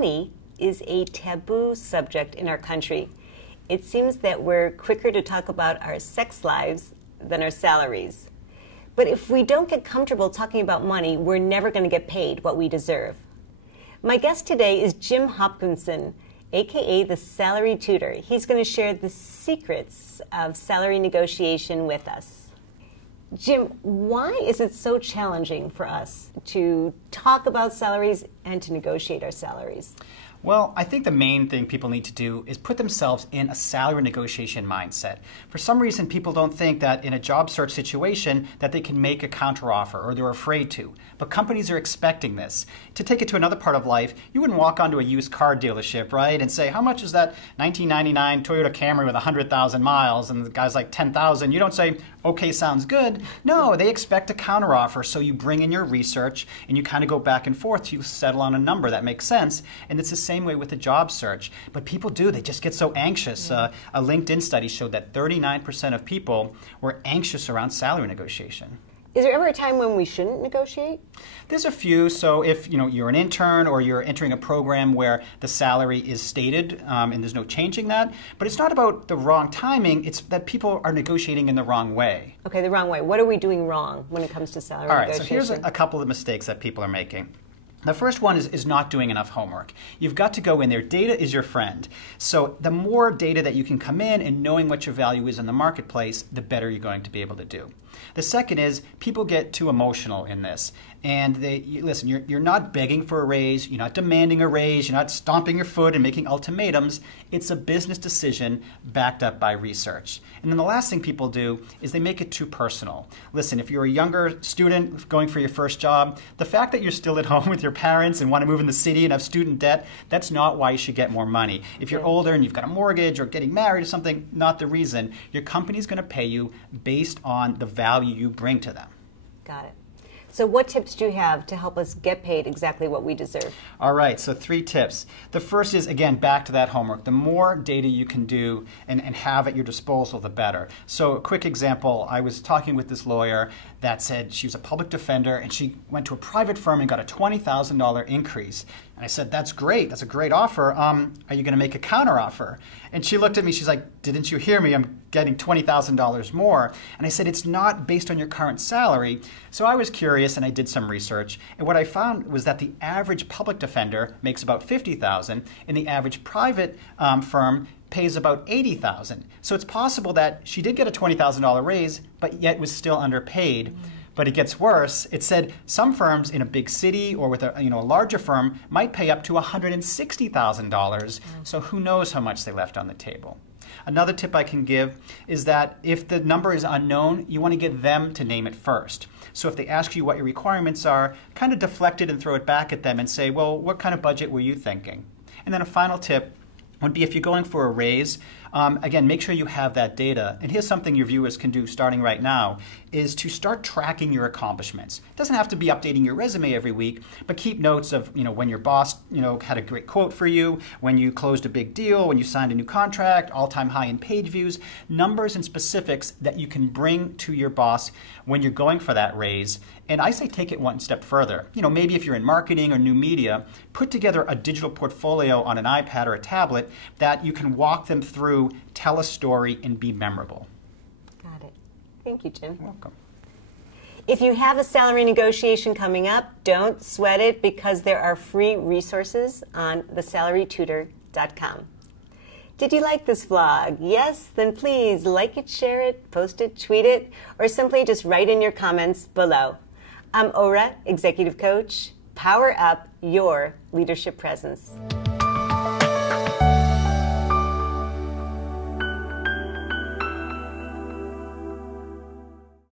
money is a taboo subject in our country. It seems that we're quicker to talk about our sex lives than our salaries. But if we don't get comfortable talking about money, we're never going to get paid what we deserve. My guest today is Jim Hopkinson, aka the Salary Tutor. He's going to share the secrets of salary negotiation with us. Jim, why is it so challenging for us to talk about salaries and to negotiate our salaries? Well, I think the main thing people need to do is put themselves in a salary negotiation mindset. For some reason, people don't think that in a job search situation that they can make a counteroffer, or they're afraid to. But companies are expecting this. To take it to another part of life, you wouldn't walk onto a used car dealership, right, and say, how much is that 1999 Toyota Camry with 100,000 miles? And the guy's like 10,000. You don't say, okay, sounds good. No, they expect a counteroffer. So you bring in your research and you kind of go back and forth. You settle on a number that makes sense. And it's the same way with the job search. But people do, they just get so anxious. A LinkedIn study showed that 39% of people were anxious around salary negotiation. Is there ever a time when we shouldn't negotiate? There's a few. So if you're an intern or you're entering a program where the salary is stated and there's no changing that, but it's not about the wrong timing, it's that people are negotiating in the wrong way. Okay, the wrong way. What are we doing wrong when it comes to salary negotiation? So here's a couple of mistakes that people are making. The first one is not doing enough homework. You've got to go in there. Data is your friend. So the more data that you can come in and knowing what your value is in the marketplace, the better you're going to be able to do. The second is people get too emotional in this. And listen, you're not begging for a raise, you're not demanding a raise, you're not stomping your foot and making ultimatums. It's a business decision backed up by research. And then the last thing people do is they make it too personal. Listen, if you're a younger student going for your first job, the fact that you're still at home with your parents and want to move in the city and have student debt, that's not why you should get more money. If you're older and you've got a mortgage or getting married or something, not the reason. Your company's going to pay you based on the value you bring to them. Got it. So what tips do you have to help us get paid exactly what we deserve? All right, so 3 tips. The first is, again, back to that homework. The more data you can do and have at your disposal, the better. So a quick example, I was talking with this lawyer that said she was a public defender and she went to a private firm and got a $20,000 increase. And I said, that's great, that's a great offer. Are you going to make a counteroffer? And she looked at me, she's like, didn't you hear me? I'm getting $20,000 more. And I said, it's not based on your current salary. So I was curious and I did some research. And what I found was that the average public defender makes about $50,000 and the average private firm pays about $80,000. So it's possible that she did get a $20,000 raise, but yet was still underpaid. But it gets worse. It said some firms in a big city or with a larger firm might pay up to $160,000. So who knows how much they left on the table. Another tip I can give is that if the number is unknown, you want to get them to name it first. So if they ask you what your requirements are, kind of deflect it and throw it back at them and say, well, what kind of budget were you thinking? And then a final tip would be if you're going for a raise, again, make sure you have that data. And here's something your viewers can do starting right now, is to start tracking your accomplishments. It doesn't have to be updating your resume every week, but keep notes of when your boss had a great quote for you, when you closed a big deal, when you signed a new contract, all-time high in page views, numbers and specifics that you can bring to your boss when you're going for that raise. And I say take it one step further. Maybe if you're in marketing or new media, put together a digital portfolio on an iPad or a tablet that you can walk them through, tell a story, and be memorable. Got it. Thank you, Jim. You're welcome. If you have a salary negotiation coming up, don't sweat it because there are free resources on thesalarytutor.com. Did you like this vlog? Yes? Then please like it, share it, post it, tweet it, or simply just write in your comments below. I'm Ora, Executive Coach. Power up your leadership presence.